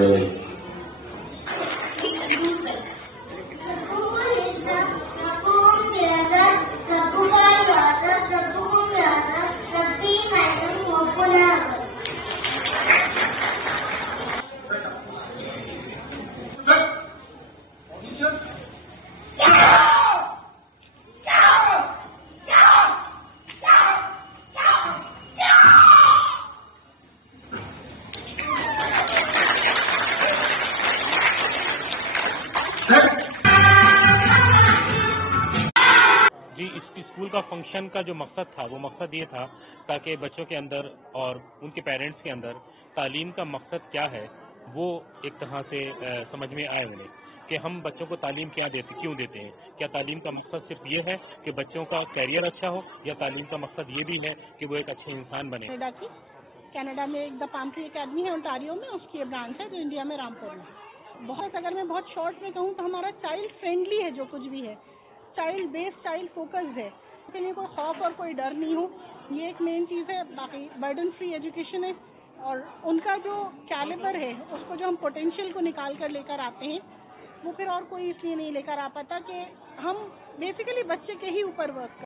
really. जी, इस school का function का जो मकसद था वो मकसद ये था ताकि बच्चों के अंदर और उनके पेरेंट्स के अंदर तालीम का मकसद क्या है वो एक तरह से समझ में आए उन्हें कि हम बच्चों को तालीम क्यों देते हैं। क्या तालीम का मकसद सिर्फ ये है कि बच्चों का कैरियर अच्छा हो या तालीम का मकसद ये भी है कि वो एक अच्छे इंसान बने। कनाडा में एक द पाम ट्री अकेडमी है ओंटारियो में, उसकी ये ब्रांच है जो इंडिया में रामपुर में। अगर मैं बहुत शॉर्ट में कहूँ तो हमारा चाइल्ड फ्रेंडली है, जो कुछ भी है चाइल्ड बेस्ड, चाइल्ड फोकस्ड है। लेकिन कोई खौफ और कोई डर नहीं हो, ये एक मेन चीज़ है। बाकी बर्डन फ्री एजुकेशन है और उनका जो कैलिबर है, उसको जो हम पोटेंशियल को निकाल कर लेकर आते हैं, वो फिर और कोई इसलिए नहीं लेकर आ पाता कि हम बेसिकली बच्चे के ही ऊपर वर्क